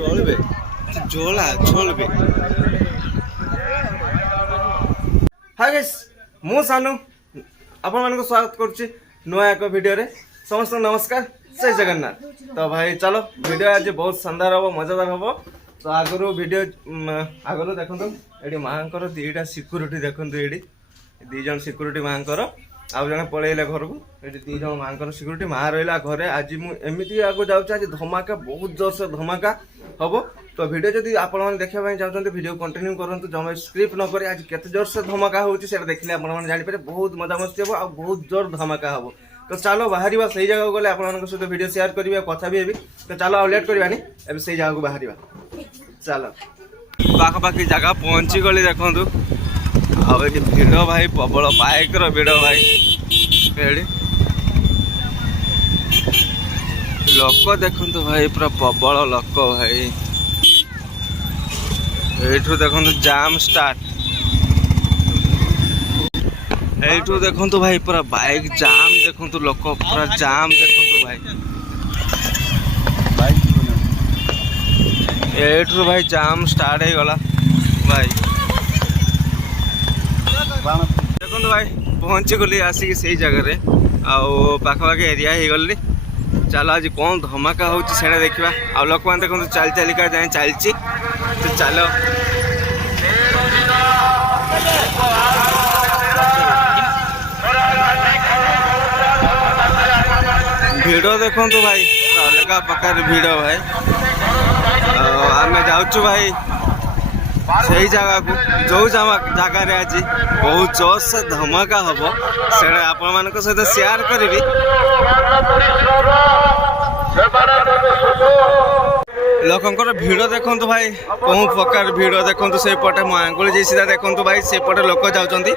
চলবে ঝোলা চলবে। হাই গাইস, ମୁଁ ସାନୁ ଆପଣମାନଙ୍କୁ ସ୍ୱାଗତ କରୁଛି ନୂଆ ଏକ ଭିଡ଼ିଓରେ। ସମସ୍ତଙ୍କୁ ନମସ୍କାର, ଜୟ ଜଗନ୍ନାଥ। ତ ଭାଇ ଚାଲ, ଭିଡ଼ିଓ ଆଜି ବହୁତ ଶାନଦାର ହବ, ମଜାଦାର ହବ। ତ ଆଗରୁ ଭିଡ଼ିଓ ଆଗରୁ ଦେଖନ୍ତୁ, ଏଠି ମାଙ୍କର ଦୁଇଟା ସିକ୍ୟୁରିଟି ଦେଖନ୍ତୁ, ଏଠି ଦୁଇ ଜଣ ସିକ୍ୟୁରିଟି ମାଙ୍କର, ଆଉ ଜଣେ ପଳେଇଲେ ଘରକୁ। ଏଠି ଦୁଇ ଜଣ ମାଙ୍କର ସିକ୍ୟୁରିଟି, ମା ରହିଲା ଘରେ। ଆଜି ମୁଁ ଏମିତି ଆଗକୁ ଯାଉଛି, ଆଜି ଧମାକା, ବହୁତ ଜୋରସେ ଧମାକା ହବ। ତ ଭିଡ଼ିଓ ଯଦି ଆପଣମାନେ ଦେଖିବା ପାଇଁ ଚାହୁଁଛନ୍ତି, ଭିଡ଼ିଓ କଣ୍ଟିନ୍ୟୁ କରନ୍ତୁ, ଜମା ସ୍କ୍ରିପ୍ଟ ନ କରି। ଆଜି କେତେ ଜୋରସେ ଧମାକା ହେଉଛି ସେଇଟା ଦେଖିଲେ ଆପଣମାନେ ଜାଣିପାରିବେ। ବହୁତ ମଜାମସ୍ତି ହେବ ଆଉ ବହୁତ ଜୋର ଧମାକା ହବ। ତ ଚାଲ ବାହାରିବା, ସେଇ ଜାଗାକୁ ଗଲେ ଆପଣମାନଙ୍କ ସହିତ ଭିଡ଼ିଓ ସେୟାର କରିବି ଆଉ କଥା ବି ହେବି। ତ ଚାଲ ଆଉ ଲେଟ୍ କରିବାନି, ଏବେ ସେଇ ଜାଗାକୁ ବାହାରିବା। ଚାଲ, ପାଖାପାଖି ଜାଗା ପହଞ୍ଚିଗଲି ଦେଖନ୍ତୁ। ଆଉ ଏଠି ଭିଡ଼ ଭାଇ ପ୍ରବଳ, ବାଇକ୍ର ଭିଡ଼ ଭାଇ। ଏଠି ଲୋକ ଦେଖନ୍ତୁ ଭାଇ, ପୁରା ପ୍ରବଳ ଲୋକ ଭାଇ। ଏଇଠୁ ଦେଖନ୍ତୁ ଜାମ୍ ଷ୍ଟାର୍ଟ। এইঠু দেখন্তু ভাই পুরা বাইক জাম, দেখন্তু লোক পুরা জাম দেখন্তু ভাই। এইঠু ভাই জাম স্টার্ট হয়ে গলা ভাই। দেখন্তু ভাই পৌঁছি গলি আসিকি সেই জায়গায়, আউ পাখাপাখি এরিয়া হয়ে গলি। চালো আজ কোন ধমাকা হচ্ছে সেটা দেখা। আর লোক মানে দেখুন চালি চালিকা যাই চালছি। তো চালো ভিড় দেখন্তু ভাই, অলগা প্রকার ভিড় ভাই। আমি যাচ্ছু ভাই সেই জায়গাକୁ, ଯେଉଁ ଜାଗାରେ ଆଜି ବହୁତ ଜୋରସେ ଧମାକା ହବ, ସେଇଟା ଆପଣମାନଙ୍କ ସହିତ ସେୟାର କରିବି। ଲୋକଙ୍କର ଭିଡ଼ ଦେଖନ୍ତୁ ଭାଇ, କେଉଁ ପ୍ରକାର ଭିଡ଼ ଦେଖନ୍ତୁ। ସେଇପଟେ ମୋ ଆଙ୍ଗୁଳି ଯାଇ ସିଧା ଦେଖନ୍ତୁ ଭାଇ, ସେଇପଟେ ଲୋକ ଯାଉଛନ୍ତି।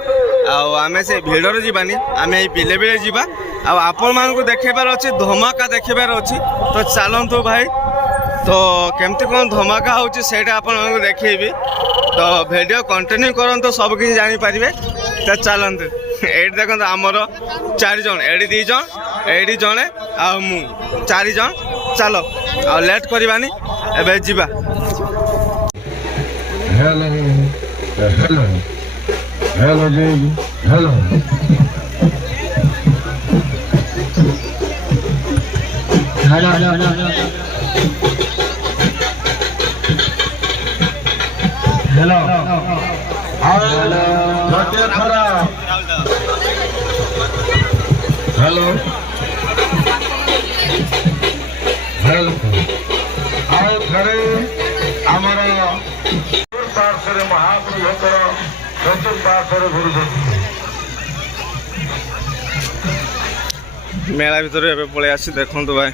ଆଉ ଆମେ ସେ ଭିଡ଼ରେ ଯିବାନି, ଆମେ ଏଇ ବିଲେ ବିଲେ ଯିବା। ଆଉ ଆପଣମାନଙ୍କୁ ଦେଖେଇବାର ଅଛି, ଧମାକା ଦେଖେଇବାର ଅଛି। ତ ଚାଲନ୍ତୁ ଭାଇ, ତ କେମିତି କ'ଣ ଧମାକା ହେଉଛି ସେଇଟା ଆପଣମାନଙ୍କୁ ଦେଖେଇବି। ତ ଭିଡ଼ିଓ କଣ୍ଟିନ୍ୟୁ କରନ୍ତୁ, ସବୁ କିଛି ଜାଣିପାରିବେ। ତ ଚାଲନ୍ତୁ, ଏଇଠି ଦେଖନ୍ତୁ ଆମର 4 ଜଣ, ଏଇଠି 2 ଜଣ, ଏଇଠି ଜଣେ ଆଉ ମୁଁ, 4 ଜଣ। ଚାଲ ଆଉ ଲେଟ୍ କରିବାନି, ଏବେ ଯିବା। Hello, hello, hello baby, hello. Hello, hello, hello, hello. Hello. Hello. Hello. Hello. ଆଉ ଥରେ ଆମର ଚତୁଃପାର୍ଶ୍ୱରେ ମହାପ୍ରଭୁଙ୍କର ଚତୁଃପାର୍ଶ୍ୱରେ ଘୁରୁଛନ୍ତି। ମେଳା ଭିତରେ ଏବେ ପଳେଇ ଆସି ଦେଖନ୍ତୁ ଭାଇ।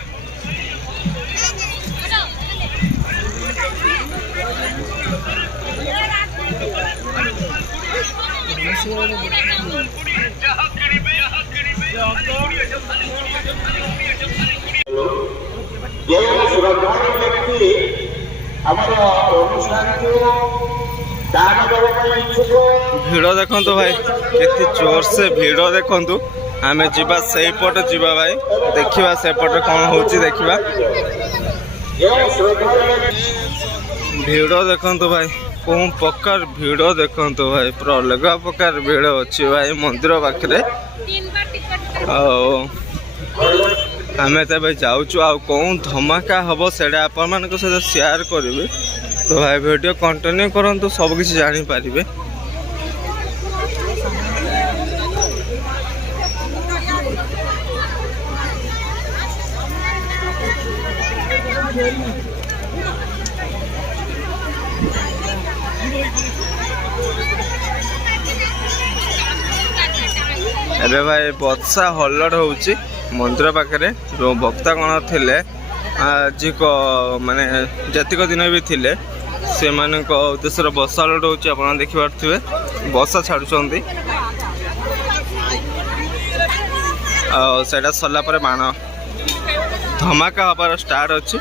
ভিড় দেখন্তু ভাই, কেতে জোরসে ভিড় দেখন্তু। ଆମେ ଯିବା ସେଇପଟେ ଯିବା ଭାଇ, ଦେଖିବା ସେପଟେ କ'ଣ ହେଉଛି ଦେଖିବା। ଭିଡ଼ ଦେଖନ୍ତୁ ଭାଇ, କେଉଁ ପ୍ରକାର ଭିଡ଼ ଦେଖନ୍ତୁ ଭାଇ, ପୁରା ଅଲଗା ପ୍ରକାର ଭିଡ଼ ଅଛି ଭାଇ ମନ୍ଦିର ପାଖରେ। ଆଉ ଆମେ ତ ଏବେ ଯାଉଛୁ, ଆଉ କେଉଁ ଧମାକା ହେବ ସେଇଟା ଆପଣମାନଙ୍କ ସହିତ ସେୟାର କରିବି। ତ ଭାଇ ଭିଡ଼ିଓ କଣ୍ଟିନ୍ୟୁ କରନ୍ତୁ, ସବୁ କିଛି ଜାଣିପାରିବେ। ଏବେ ଭାଇ ବର୍ଷା ହଲଡ଼ ହେଉଛି ମନ୍ଦିର ପାଖରେ। ଯେଉଁ ଭକ୍ତଗଣ ଥିଲେ ଆଜି ମାନେ ଯେତିକ ଦିନ ବି ଥିଲେ, ସେମାନଙ୍କ ଉଦ୍ଦେଶ୍ୟରେ ବର୍ଷା ହଲଡ଼ ହେଉଛି। ଆପଣ ଦେଖିପାରୁଥିବେ, ବର୍ଷା ଛାଡ଼ୁଛନ୍ତି। ଆଉ ସେଇଟା ସରିଲା ପରେ ବାଣ ଧମାକା ହେବାର ଷ୍ଟାର୍ଟ ଅଛି।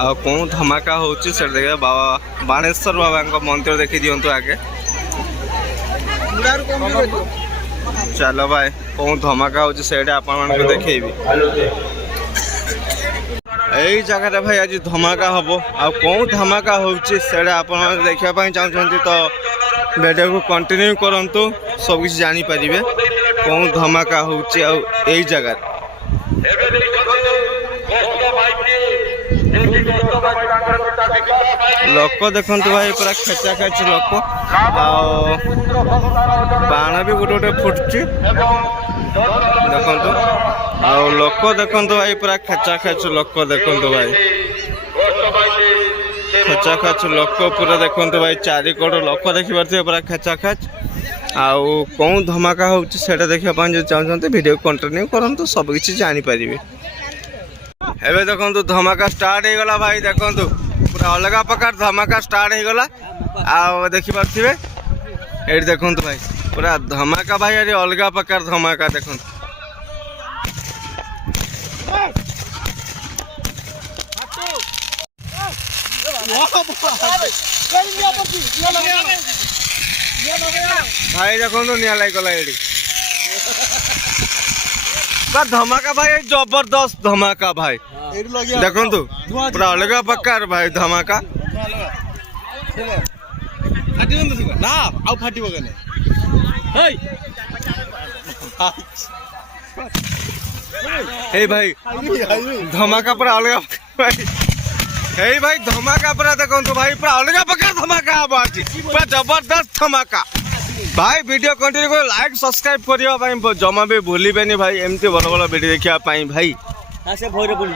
ଆଉ କେଉଁ ଧମାକା ହେଉଛି ସେଇଟା ଦେଖିବା। ବାବା ବାଣେଶ୍ୱର ବାବାଙ୍କ ମନ୍ଦିର ଦେଖି ଦିଅନ୍ତୁ ଆଗେ। ଚାଲ ଭାଇ, କେଉଁ ଧମାକା ହେଉଛି ସେଇଟା ଆପଣମାନଙ୍କୁ ଦେଖେଇବି। এই জায়গাটা ভাই আজ ধমাকা হব আর কোন ধমাকা হচ্ছে সেটা আপনারা দেখিবা পাই চাহুଛନ୍ତି তো ভিডিওକୁ কন্টিনিউ করন্তু সব কিছু জানি পারিবে কোন ধমাকা হচ্ছে আর এই জায়গায় লোক দেখন্তু ভাই পুরা খেচা খেচ লোক আর বাଣ ବି ଗୋଟେ ଗୋଟେ ଫୁଟୁଛି ଦେଖନ୍ତୁ ଆଉ ଲୋକ ଦେଖନ୍ତୁ ଭାଇ ପୁରା ଖେଚା ଖେଚ ଲୋକ ଦେଖନ୍ତୁ ଭାଇ ଖେଚା ଖେଚ ଲୋକ ପୁରା ଦେଖନ୍ତୁ ଭାଇ ଚାରିକଡ଼ ଲୋକ ଦେଖିପାରୁଥିବେ ପୁରା ଖେଚା ଖେଚ ଆଉ କେଉଁ ଧମାକା ହେଉଛି ସେଇଟା ଦେଖିବା ପାଇଁ ଯଦି ଚାହୁଁଛନ୍ତି ଭିଡ଼ିଓ କଣ୍ଟିନ୍ୟୁ କରନ୍ତୁ ସବୁ କିଛି ଜାଣିପାରିବେ ଏବେ ଦେଖନ୍ତୁ ଧମାକା ଷ୍ଟାର୍ଟ ହେଇଗଲା ଭାଇ ଦେଖନ୍ତୁ ପୁରା ଅଲଗା ପ୍ରକାର ଧମାକା ଷ୍ଟାର୍ଟ ହେଇଗଲା ଆଉ ଦେଖିପାରୁଥିବେ ଏଇଠି ଦେଖନ୍ତୁ ଭାଇ ପୁରା ଧମାକା ଭାଇ ଏଠି ଅଲଗା ପ୍ରକାର ଧମାକା ଦେଖନ୍ତୁ भाई देखो निया लागला एडी धमाका भाई जबरदस्त धमाका भाई देखो पूरा अलग प्रकार भाई धमाका ना आउ फाटी बगने हे भाई धमाका पूरा अलग भाई हे भाई धमाका पूरा देखो भाई पूरा अलग प्रकार धमाका हम आज पूरा जबरदस्त धमाका भाई वीडियो कंटिन्यू कर लाइक सब्सक्राइब करिया भाई जमा भी भूलिबेनी भाई एमती बड़ बड़ वीडियो देखिया भाई भाई आसे भोरे बोली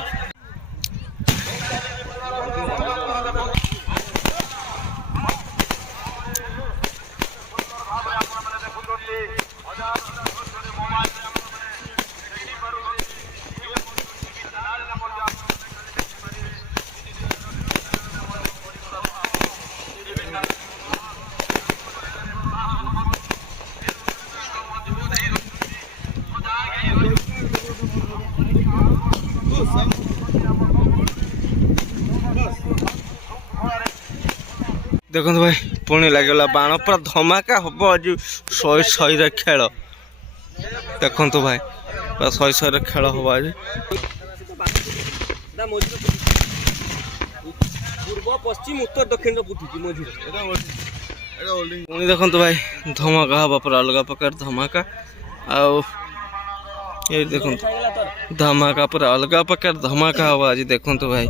देखो भाई पुणी लगेगा बाण पूरा धमाका हम आज 100 खेल देखो भाई पूरा 100 खेल हम आज पूर्व पश्चिम उत्तर दक्षिण पुणी देखो भाई धमाका हम पूरा अलग प्रकार धमाका आओ ये देखो धमाका पूरा अलग प्रकार धमाका हम आज देखो भाई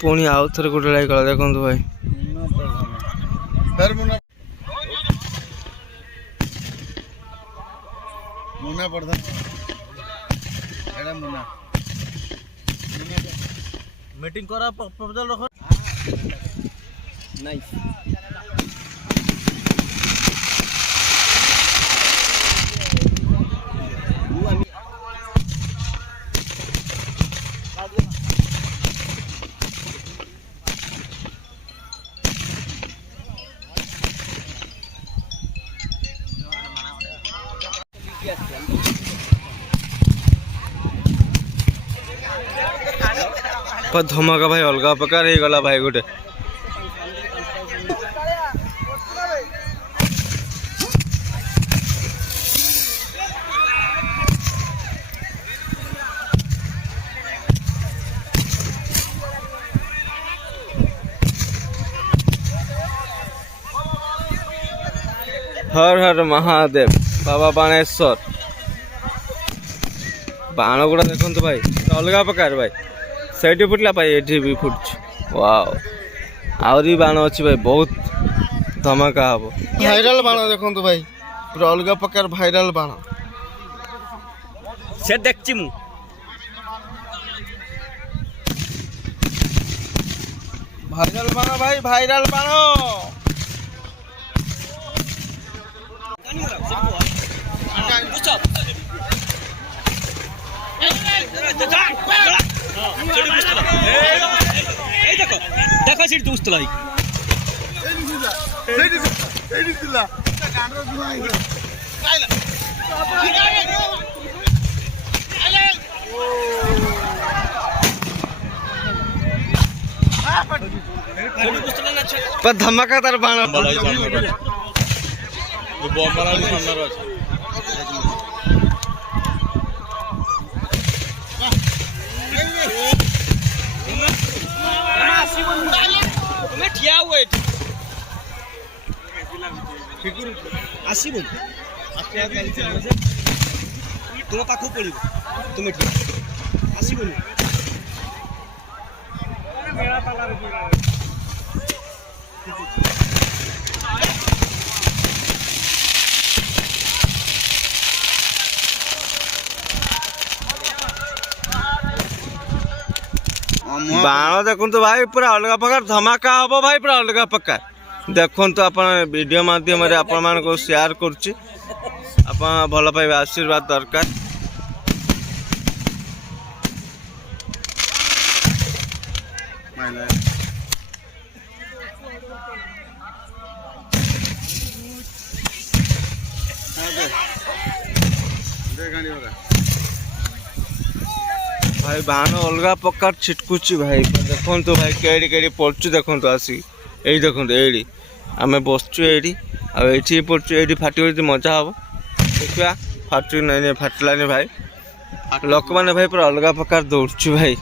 पुणी आउ थे गोटे लागला देखो भाई मुना पड़ता मुना मीटिंग करा प्रपोजल रखो नाइस पर धमाका भाई अलग प्रकार हो गला भाई गोटे हर हर महादेव बाबा बाणेश्वर बाण गुड़ा देखो भाई अलग प्रकार भाई सैटी फुटला भाई ये भी फुट वाओ आहरी बाण अच्छी भाई बहुत धमाका हम भाइराल बाण देखो भाई पूरा अलग प्रकार भाइराल बाण से देखची मु भाइराल बाण भाई भाइराल बाण देखो सीट दोस्त लाई पर धमाकादार बाण আসিব তোমার পাখু পড়িব তুমি ঠিক আসিব बाण देखु भाई पूरा अलग प्रकार धमाका हम भाई पूरा अलग प्रकार देखु आप वीडियो माध्यम आपण मान को शेयर करुच्ची आप भल पाइबे आशीर्वाद दरकार भाई बाण अलग प्रकार छिटकुची भाई देखो तो भाई केड़ी केड़ी पड़चु देखो आसी यही देखो ये आम बसचु ये पड़चु ये फाटी मजा हम देखा फाटू नहीं फाटलानी भाई लोक मैंने भाई पूरा अलग प्रकार दौड़चु भाई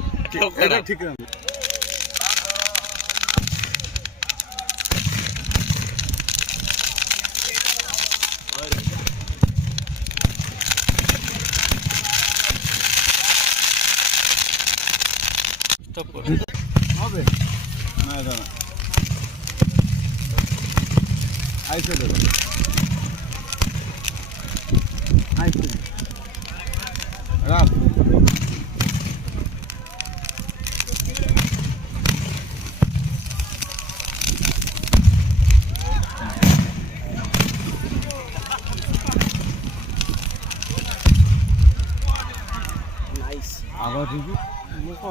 ठीक হবে না দাদা আইছে দাদা আইছে রাখ নাইস আবার দিবি মুখো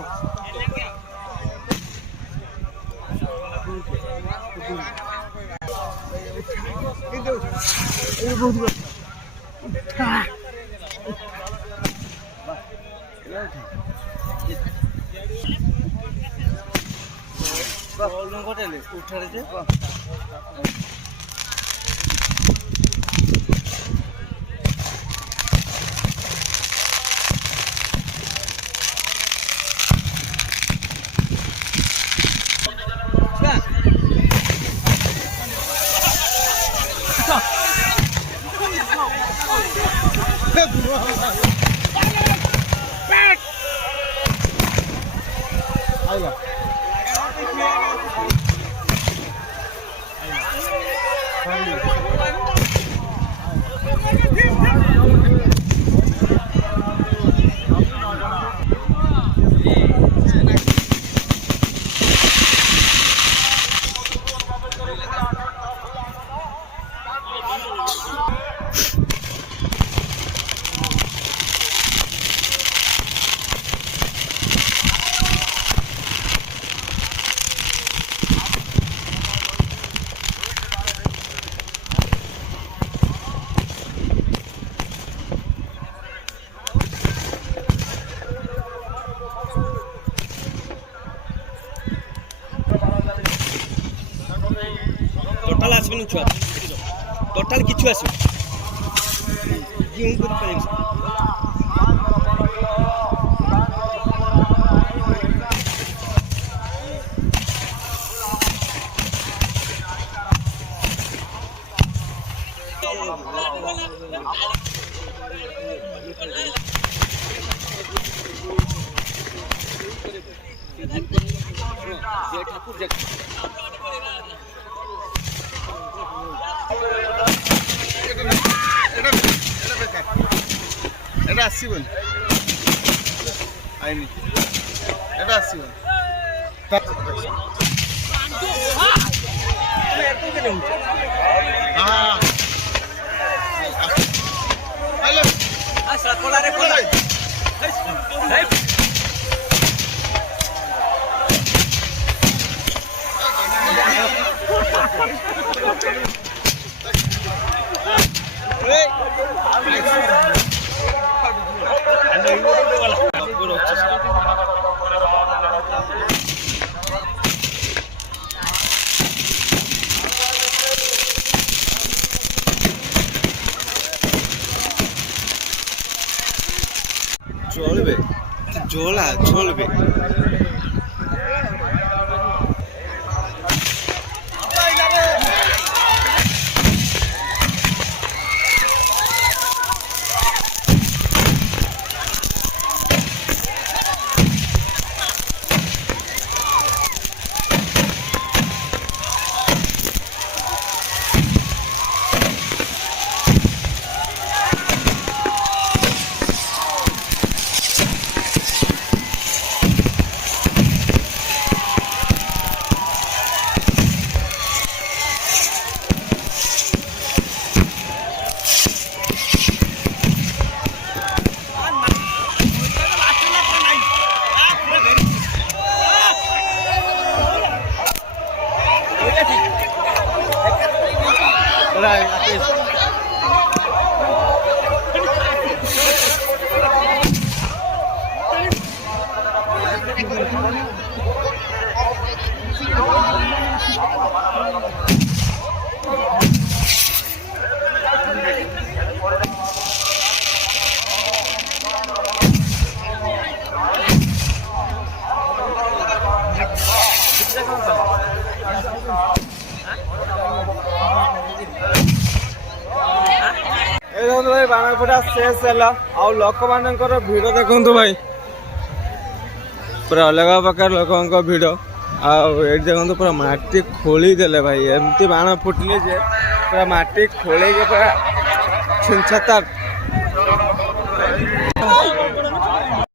टोटाल आसबे छुआ टोटाल किछु आसबे गेहूं कर पाइम जय ठाकुर जय এটা আসিবন আইনি এটা আসিবন হ্যাঁ হ্যালো আসা কোলারে কোলাই চলবে জোলা চলবে এই দেখুন ভাই ବାଣ ଫୁଟା ଶେଷ ହେଲା ଆଉ ଲୋକମାନଙ୍କର ଭିଡ଼ ଦେଖନ୍ତୁ ଭାଇ ପୁରା ଅଲଗା ପ୍ରକାର ଲୋକଙ୍କ ଭିଡ଼ ଆଉ ଏଠି ଦେଖନ୍ତୁ ପୁରା ମାଟି ଖୋଳି ଦେଲେ ଭାଇ ଏମିତି ବାଣ ଫୁଟିଲେ ଯେ ପୁରା ମାଟି ଖୋଳିକି ପୁରା ଛିନଛତାର